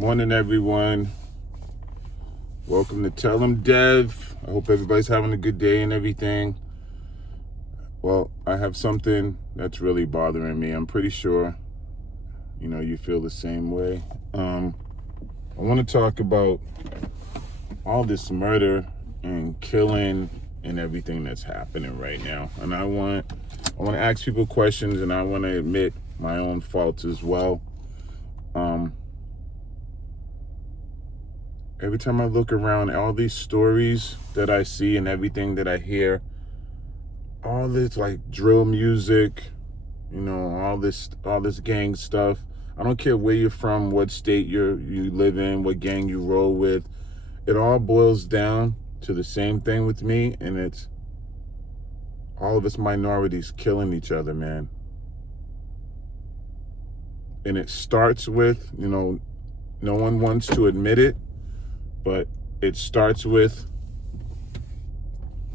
Morning, everyone. Welcome to Tell 'em Dev. I hope everybody's having a good day and everything. Well, I have something that's really bothering me. I'm pretty sure, you feel the same way. I want to talk about all this murder and killing and everything that's happening right now. And I want to ask people questions, and I want to admit my own faults as well. Every time I look around, all these stories that I see and everything that I hear, all this like drill music, all this gang stuff. I don't care where you're from, what state you live in, what gang you roll with. It all boils down to the same thing with me, and it's all of us minorities killing each other, man. And it starts with, no one wants to admit it, but it starts with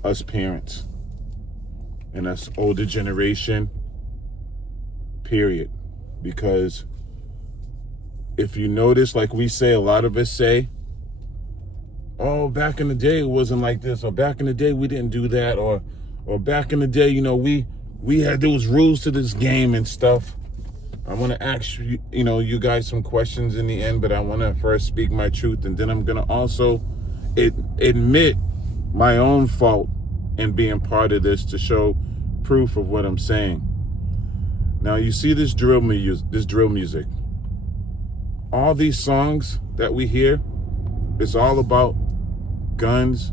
us parents and us older generation, period. Because if you notice, like we say, a lot of us say, oh, back in the day it wasn't like this, or back in the day we didn't do that, or back in the day, we had those rules to this game and stuff. I want to ask you guys some questions in the end, but I want to first speak my truth, and then I'm going to also admit my own fault in being part of this to show proof of what I'm saying. Now, you see this drill music. All these songs that we hear, it's all about guns,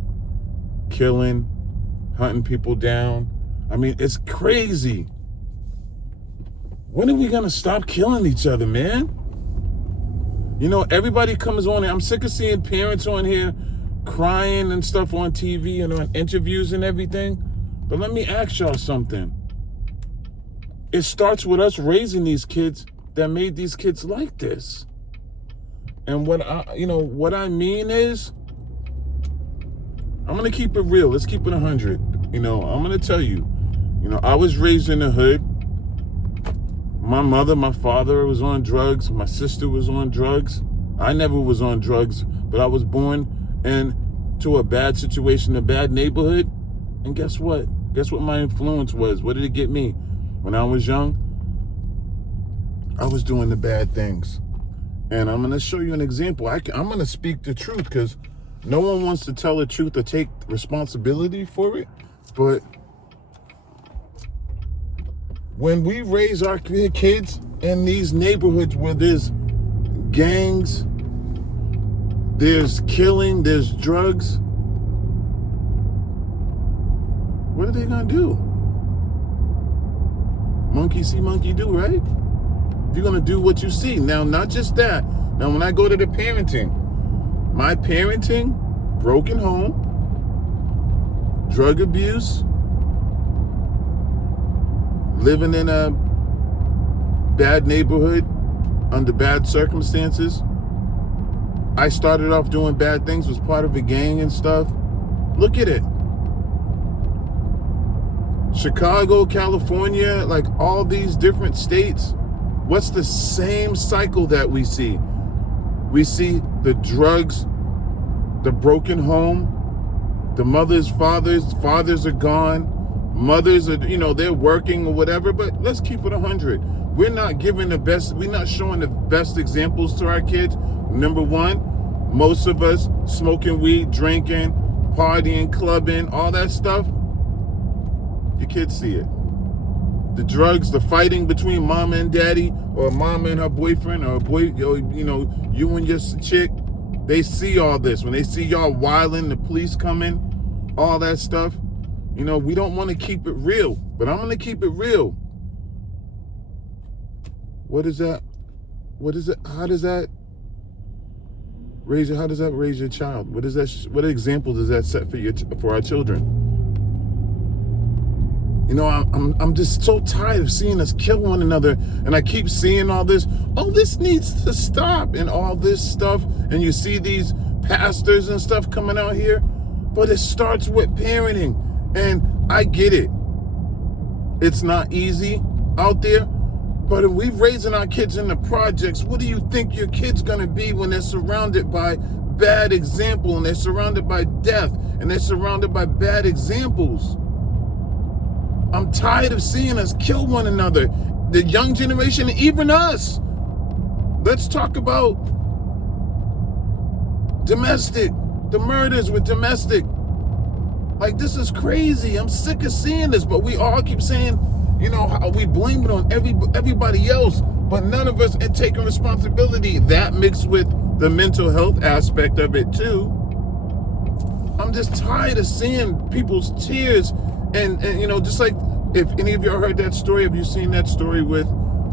killing, hunting people down. I mean, it's crazy. When are we going to stop killing each other, man? Everybody comes on here. I'm sick of seeing parents on here crying and stuff on TV and on interviews and everything. But let me ask y'all something. It starts with us raising these kids that made these kids like this. And what I mean is, I'm going to keep it real. Let's keep it 100. I'm going to tell you, I was raised in the hood. My mother, my father was on drugs. My sister was on drugs. I never was on drugs, but I was born into a bad situation, a bad neighborhood. And guess what? Guess what my influence was? What did it get me? When I was young, I was doing the bad things. And I'm going to show you an example. I'm going to speak the truth because no one wants to tell the truth or take responsibility for it. But when we raise our kids in these neighborhoods where there's gangs, there's killing, there's drugs, what are they gonna do? Monkey see, monkey do, right? You're gonna do what you see. Now, not just that. Now, when I go to the parenting, my parenting, broken home, drug abuse, living in a bad neighborhood under bad circumstances. I started off doing bad things, was part of a gang and stuff. Look at it. Chicago, California, like all these different states. What's the same cycle that we see? We see the drugs, the broken home, the fathers are gone. Mothers are, they're working or whatever, but let's keep it 100. We're not showing the best examples to our kids. Number one, most of us smoking weed, drinking, partying, clubbing, all that stuff. Your kids see it. The drugs, the fighting between mama and daddy, or mama and her boyfriend, or you and your chick, they see all this. When they see y'all wilding, the police coming, all that stuff. We don't want to keep it real, but I'm going to keep it real. What is that? How does that raise your child? What example does that set for our children? I'm just so tired of seeing us kill one another, and I keep seeing all this. Oh, this needs to stop, and all this stuff. And you see these pastors and stuff coming out here, but it starts with parenting. And I get it. It's not easy out there, But if we're raising our kids in the projects, what do you think your kid's gonna be when they're surrounded by bad example, and they're surrounded by death, and they're surrounded by bad examples? I'm tired of seeing us kill one another. The young generation, even us. Let's talk about domestic, the murders with domestic. Like, this is crazy. I'm sick of seeing this, but we all keep saying, you know, how we blame it on everybody else, but none of us are taking responsibility. That mixed with the mental health aspect of it too. I'm just tired of seeing people's tears, and you know, just like, if any of y'all heard that story, have you seen that story with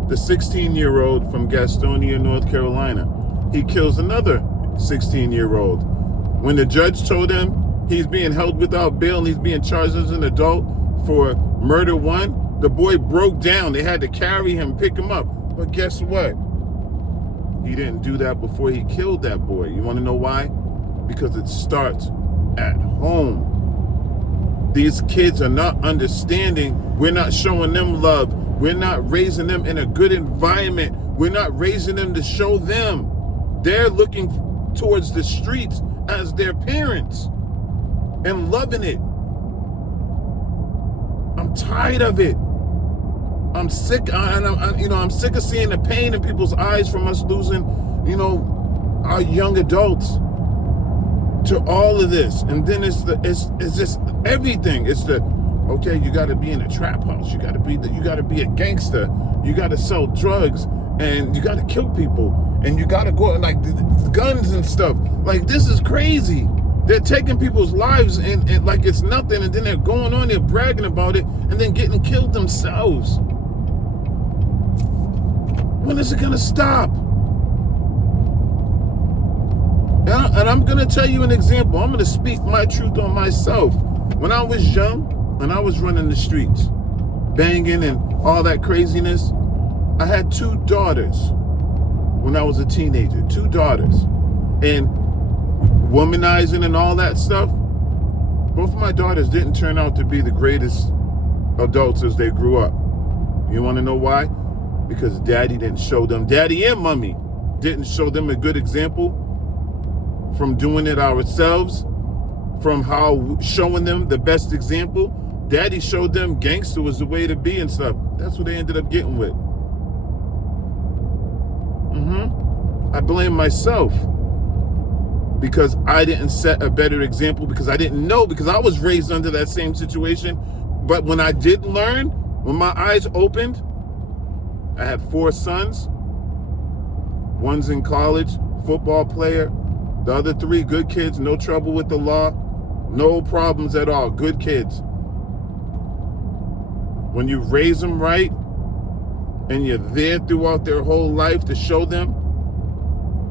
the 16-year-old from Gastonia, North Carolina? He kills another 16-year-old. When the judge told him he's being held without bail and he's being charged as an adult for murder one, the boy broke down. They had to carry him, pick him up. But guess what? He didn't do that before he killed that boy. You want to know why? Because it starts at home. These kids are not understanding. We're not showing them love. We're not raising them in a good environment. We're not raising them to show them. They're looking towards the streets as their parents and loving it. I'm tired of it. I'm sick, and I'm sick of seeing the pain in people's eyes from us losing, you know, our young adults to all of this. And then it's just everything. It's the, okay, you got to be in a trap house. You got to be a gangster. You got to sell drugs, and you got to kill people, and you got to go like guns and stuff. Like, this is crazy. They're taking people's lives and like it's nothing, and then they're going on there bragging about it, and then getting killed themselves. When is it gonna stop? And I'm gonna tell you an example. I'm gonna speak my truth on myself. When I was young and I was running the streets, banging and all that craziness, I had 2 daughters when I was a teenager. 2 daughters. And womanizing and all that stuff, both of my daughters didn't turn out to be the greatest adults as they grew up. You want to know why? Because daddy didn't show them, daddy and mommy didn't show them a good example from doing it ourselves, from how showing them the best example. Daddy showed them gangster was the way to be and stuff. That's what they ended up getting with. I blame myself because I didn't set a better example, because I didn't know, because I was raised under that same situation. But when I did learn, when my eyes opened, I had 4 sons. One's in college, football player. The other 3 good kids, no trouble with the law, no problems at all, good kids. When you raise them right and you're there throughout their whole life to show them,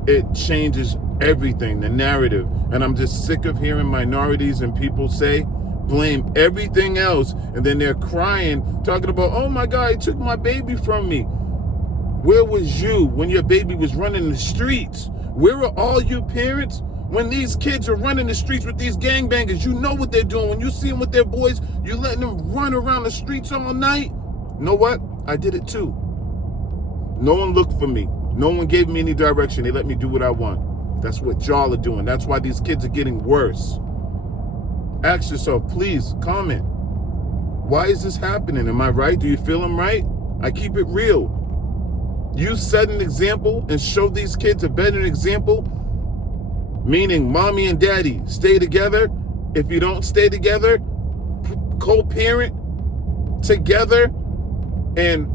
it changes everything, the narrative. And I'm just sick of hearing minorities and people say, blame everything else, and then they're crying, talking about, oh my God, he took my baby from me. Where was you when your baby was running the streets? Where were all you parents when these kids are running the streets with these gangbangers? You know what they're doing. When you see them with their boys, you letting them run around the streets all night. You know what? I did it too. No one looked for me. No one gave me any direction. They let me do what I want. That's what y'all are doing. That's why these kids are getting worse. Ask yourself, please comment. Why is this happening? Am I right? Do you feel I'm right? I keep it real. You set an example and show these kids a better example, meaning mommy and daddy stay together. If you don't stay together, co-parent together and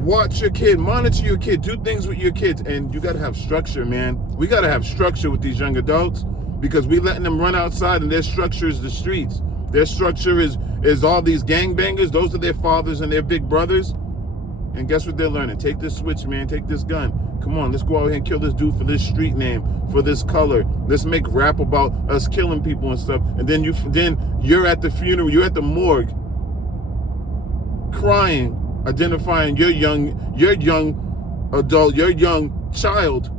watch your kid, monitor your kid, do things with your kids. And you got to have structure, man. We got to have structure with these young adults, because we letting them run outside and their structure is the streets. Their structure is all these gangbangers. Those are their fathers and their big brothers. And guess what they're learning? Take this switch, man. Take this gun. Come on, let's go out here and kill this dude for this street name, for this color. Let's make rap about us killing people and stuff. And then you're at the funeral, you're at the morgue, crying, identifying your young adult, your young child,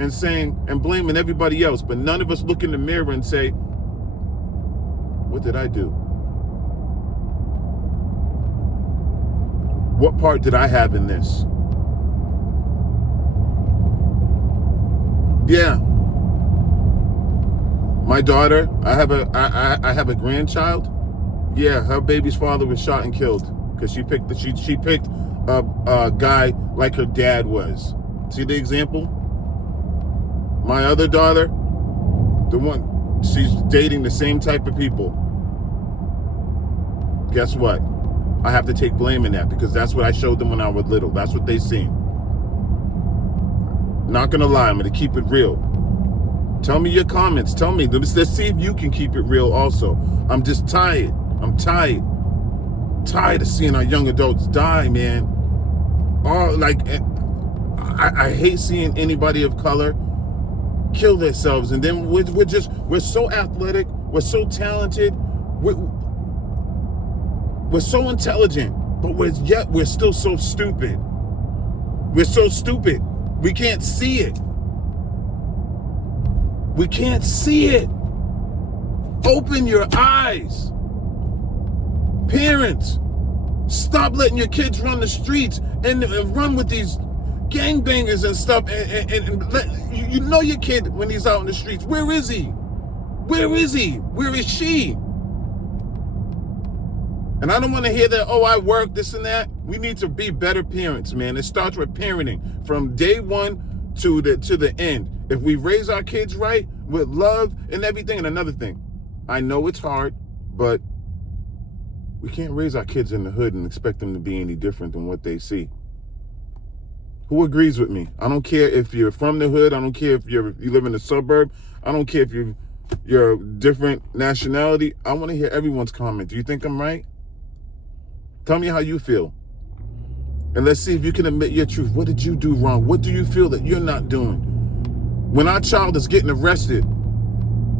and saying and blaming everybody else. But none of us look in the mirror and say, what did I do? What part did I have in this? Yeah. My daughter, I have a grandchild. Yeah, her baby's father was shot and killed because she picked a guy like her dad was. See the example? My other daughter, the one, she's dating the same type of people. Guess what? I have to take blame in that because that's what I showed them when I was little. That's what they seen. Not gonna lie, I'm gonna keep it real. Tell me your comments. Tell me. Let's see if you can keep it real also. I'm just tired. I'm tired. Tired of seeing our young adults die, man. I hate seeing anybody of color kill themselves. And then we're so athletic. We're so talented. We're so intelligent, but we're still so stupid. We're so stupid. We can't see it. We can't see it. Open your eyes. Parents, stop letting your kids run the streets and run with these gangbangers and stuff. And let, you know your kid when he's out in the streets. Where is he? Where is he? Where is she? And I don't want to hear that, oh, I work, this and that. We need to be better parents, man. It starts with parenting from day one to the end. If we raise our kids right with love and everything. And another thing, I know it's hard, but we can't raise our kids in the hood and expect them to be any different than what they see. Who agrees with me? I don't care if you're from the hood. I don't care if you live in the suburb. I don't care if you're a different nationality. I want to hear everyone's comment. Do you think I'm right? Tell me how you feel. And let's see if you can admit your truth. What did you do wrong? What do you feel that you're not doing? When our child is getting arrested,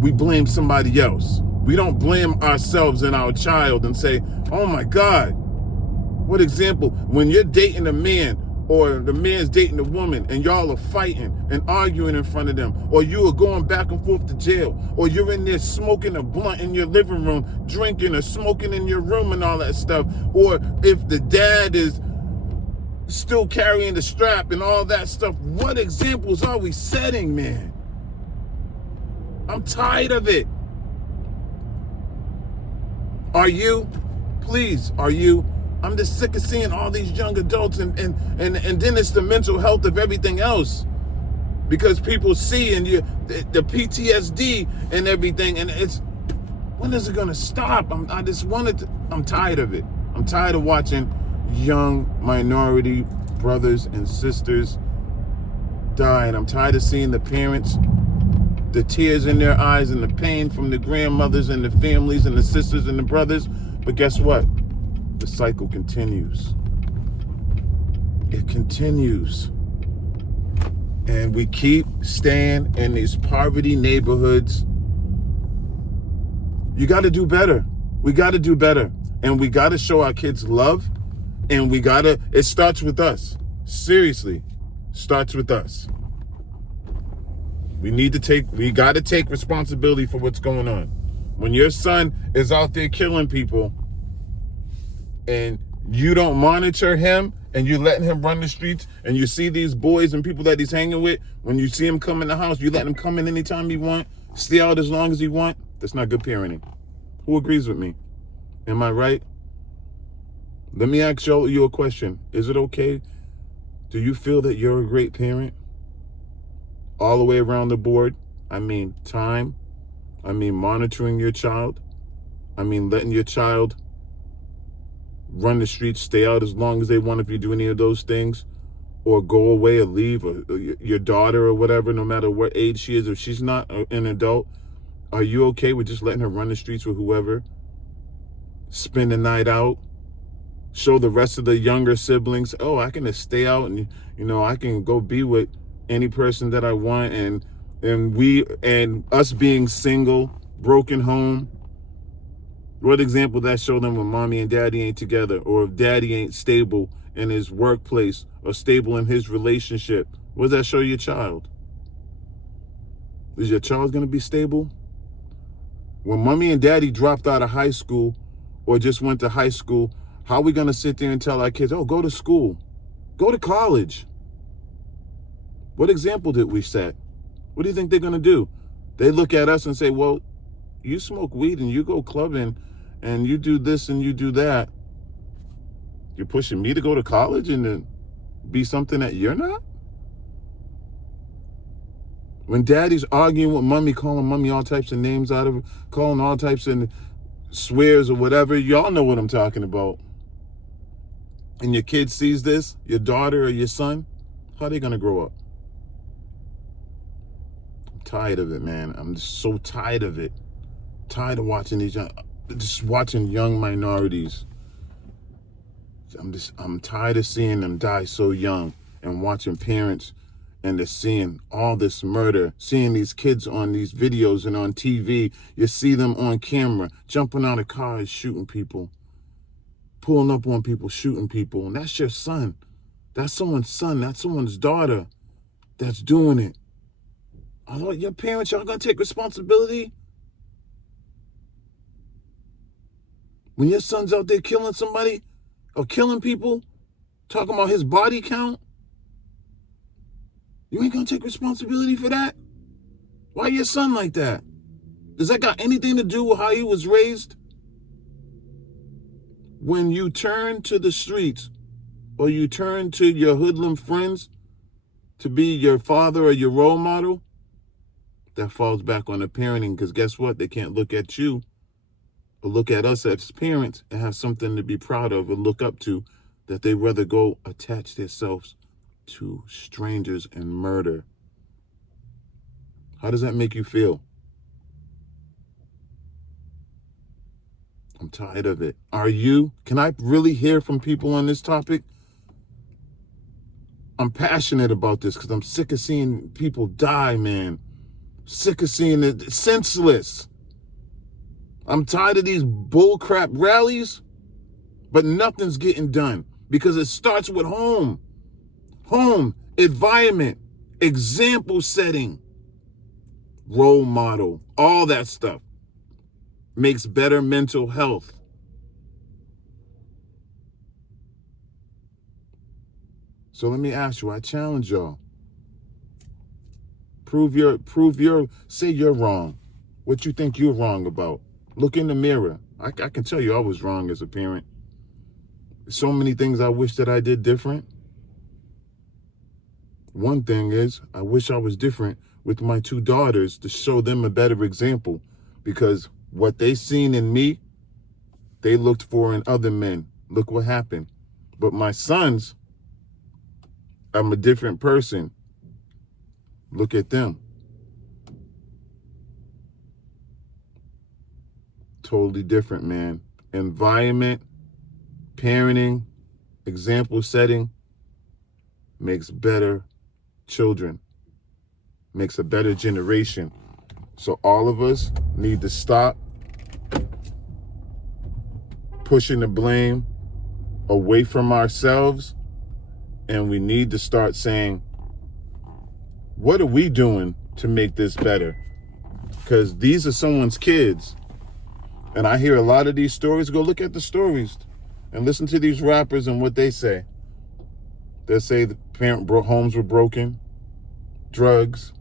we blame somebody else. We don't blame ourselves and our child and say, oh my God, what example? When you're dating a man or the man's dating a woman and y'all are fighting and arguing in front of them, or you are going back and forth to jail, or you're in there smoking a blunt in your living room, drinking or smoking in your room and all that stuff, or if the dad is still carrying the strap and all that stuff, what examples are we setting, man? I'm tired of it. Are you? Please, are you? I'm just sick of seeing all these young adults and then it's the mental health of everything else. Because people see and the PTSD and everything, and it's, when is it gonna stop? I'm tired of it. I'm tired of watching young minority brothers and sisters die, and I'm tired of seeing the parents, the tears in their eyes and the pain from the grandmothers and the families and the sisters and the brothers. But guess what? The cycle continues. It continues. And we keep staying in these poverty neighborhoods. You got to do better. We got to do better. And we got to show our kids love. And it starts with us. Seriously, starts with us. We got to take responsibility for what's going on. When your son is out there killing people and you don't monitor him and you letting him run the streets, and you see these boys and people that he's hanging with, when you see him come in the house, you let him come in anytime he want, stay out as long as he want, that's not good parenting. Who agrees with me? Am I right? Let me ask you a question. Is it okay? Do you feel that you're a great parent? All the way around the board. I mean time. I mean monitoring your child. I mean letting your child run the streets, stay out as long as they want if you do any of those things, or go away or leave, or your daughter or whatever, no matter what age she is, if she's not an adult, are you okay with just letting her run the streets with whoever? Spend the night out? Show the rest of the younger siblings, oh, I can just stay out and, I can go be with any person that I want, and us being single, broken home. What example that show them when mommy and daddy ain't together, or if daddy ain't stable in his workplace or stable in his relationship? What does that show your child? Is your child going to be stable? When mommy and daddy dropped out of high school or just went to high school, How are we going to sit there and tell our kids, oh, go to school, go to college? What example did we set? What do you think they're going to do? They look at us and say, well, you smoke weed and you go clubbing and you do this and you do that. You're pushing me to go to college and to be something that you're not? When daddy's arguing with mommy, calling mommy all types of names out of her, calling all types of swears or whatever, y'all know what I'm talking about. And your kid sees this, your daughter or your son, how are they going to grow up? I'm tired of it, man. I'm just so tired of it. Tired of watching just watching young minorities. I'm tired of seeing them die so young and watching parents and they're seeing all this murder, seeing these kids on these videos and on TV. You see them on camera, jumping out of cars, shooting people, pulling up on people, shooting people. And that's your son. That's someone's son. That's someone's daughter that's doing it. I thought your parents, y'all gonna take responsibility? When your son's out there killing somebody or killing people, talking about his body count, you ain't gonna take responsibility for that? Why your son like that? Does that got anything to do with how he was raised? When you turn to the streets or you turn to your hoodlum friends to be your father or your role model, that falls back on the parenting, because guess what? They can't look at you or look at us as parents and have something to be proud of and look up to, that they rather go attach themselves to strangers and murder. How does that make you feel? I'm tired of it. Are you? Can I really hear from people on this topic? I'm passionate about this because I'm sick of seeing people die, man. Sick of seeing it senseless. I'm tired of these bullcrap rallies, but nothing's getting done because it starts with home. Home, environment, example setting, role model, all that stuff makes better mental health. So let me ask you, I challenge y'all. Say you're wrong. What you think you're wrong about. Look in the mirror. I can tell you I was wrong as a parent. So many things I wish that I did different. One thing is, I wish I was different with my two daughters to show them a better example, because what they seen in me, they looked for in other men. Look what happened. But my sons, I'm a different person. Look at them. Totally different, man. Environment, parenting, example setting makes better children, makes a better generation. So all of us need to stop pushing the blame away from ourselves, and we need to start saying, what are we doing to make this better? Because these are someone's kids. And I hear a lot of these stories. Go look at the stories and listen to these rappers and what they say. They say the parent homes were broken, drugs.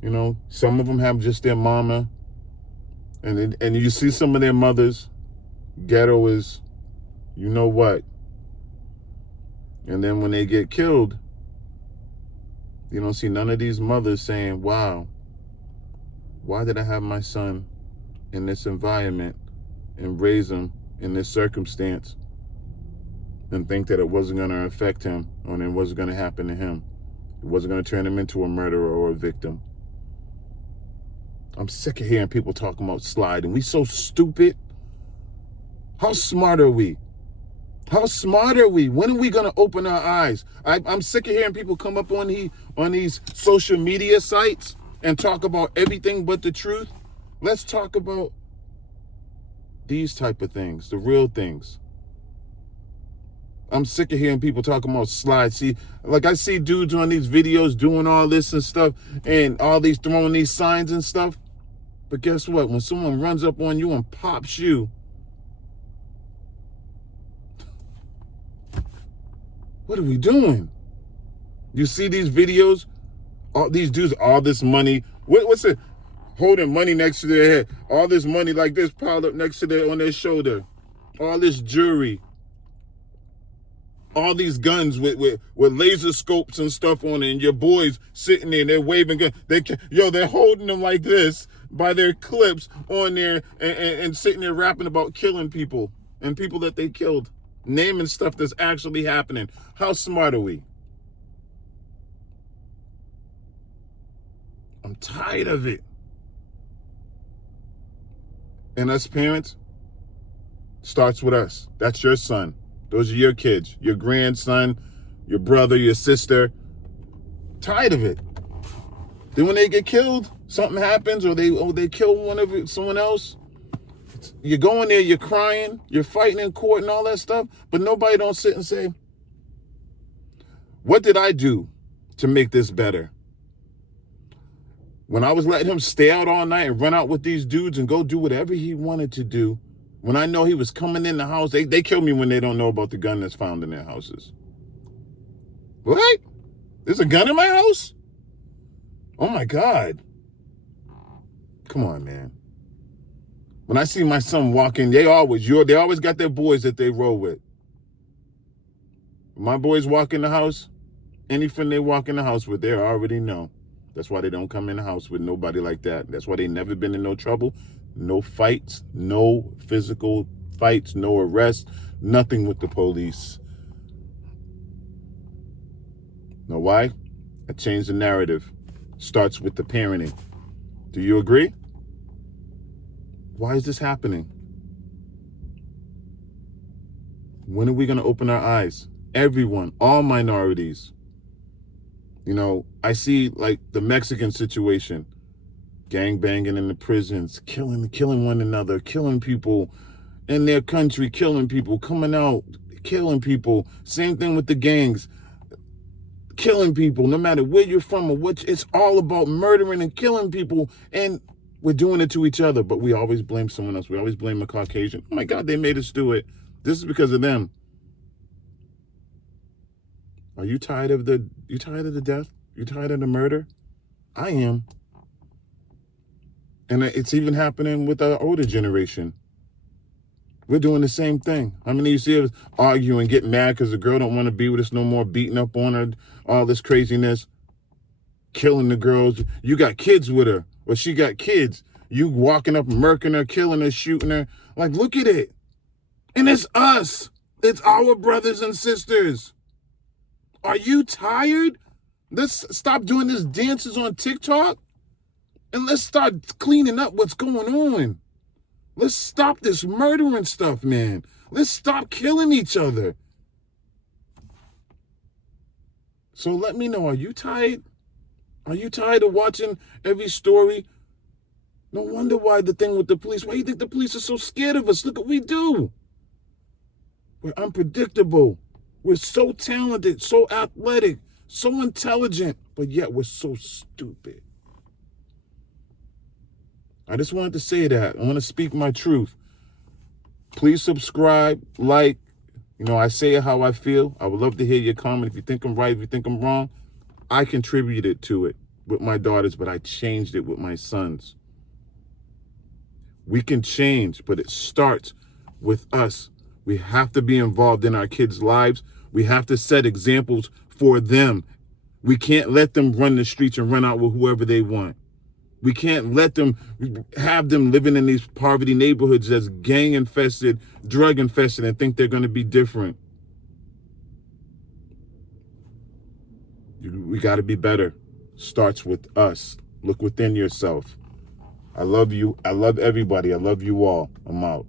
You know, some of them have just their mama. And you see some of their mothers, ghetto is, you know what. And then when they get killed, you don't see none of these mothers saying, wow, why did I have my son in this environment and raise him in this circumstance and think that it wasn't going to affect him or it wasn't going to happen to him. It wasn't going to turn him into a murderer or a victim. I'm sick of hearing people talking about sliding. We so stupid. How smart are we? How smart are we? When are we going to open our eyes? I'm sick of hearing people come up on these social media sites and talk about everything but the truth. Let's talk about these type of things, the real things. I'm sick of hearing people talking about slides. See, like I see dudes on these videos doing all this and stuff and all these throwing these signs and stuff. But guess what? When someone runs up on you and pops you, What are we doing? You see these videos? All these dudes, all this money. What's it? Holding money next to their head. All this money like this piled up next to on their shoulder. All this jewelry. All these guns with laser scopes and stuff on it, and your boys sitting there, they're waving guns. They're holding them like this by their clips on there and sitting there rapping about killing people and people that they killed, naming stuff that's actually happening. How smart are we? I'm tired of it. And us parents, starts with us. That's your son. Those are your kids, your grandson, your brother, your sister. Tired of it. Then when they get killed, something happens, or they kill someone else. You're going there, you're crying, you're fighting in court and all that stuff, but nobody don't sit and say, what did I do to make this better? When I was letting him stay out all night and run out with these dudes and go do whatever he wanted to do, when I know he was coming in the house, they kill me when they don't know about the gun that's found in their houses. What? There's a gun in my house? Oh my God. Come on, man. When I see my son walking, they always got their boys that they roll with. When my boys walk in the house, any friend they walk in the house with, they already know. That's why they don't come in the house with nobody like that. That's why they never been in no trouble. No fights, no physical fights, no arrests, nothing with the police. Know why? I changed the narrative. Starts with the parenting. Do you agree? Why is this happening? When are we going to open our eyes? Everyone, all minorities. You know, I see like the Mexican situation. Gang banging in the prisons, killing one another, killing people in their country, killing people, coming out, killing people. Same thing with the gangs, killing people, no matter where you're from or what. It's all about murdering and killing people, and we're doing it to each other, but we always blame someone else. We always blame a Caucasian. Oh my God, they made us do it. This is because of them. Are you tired of the death? You tired of the murder? I am. And it's even happening with our older generation. We're doing the same thing. How many of you see us arguing, getting mad because the girl don't want to be with us no more, beating up on her, all this craziness, killing the girls. You got kids with her, or she got kids. You walking up, murking her, killing her, shooting her. Like, look at it. And it's us. It's our brothers and sisters. Are you tired? Let's stop doing these dances on TikTok. And let's start cleaning up what's going on. Let's stop this murdering stuff, man. Let's stop killing each other. So let me know, are you tired? Are you tired of watching every story? No wonder why the thing with the police. Why do you think the police are so scared of us? Look what we do. We're unpredictable. We're so talented, so athletic, so intelligent, but yet we're so stupid. I just wanted to say that. I want to speak my truth. Please subscribe, like. You know, I say how I feel. I would love to hear your comment. If you think I'm right, if you think I'm wrong, I contributed to it with my daughters, but I changed it with my sons. We can change, but it starts with us. We have to be involved in our kids' lives. We have to set examples for them. We can't let them run the streets and run out with whoever they want. We can't let them have them living in these poverty neighborhoods that's gang infested, drug infested, and think they're going to be different. We got to be better. Starts with us. Look within yourself. I love you. I love everybody. I love you all. I'm out.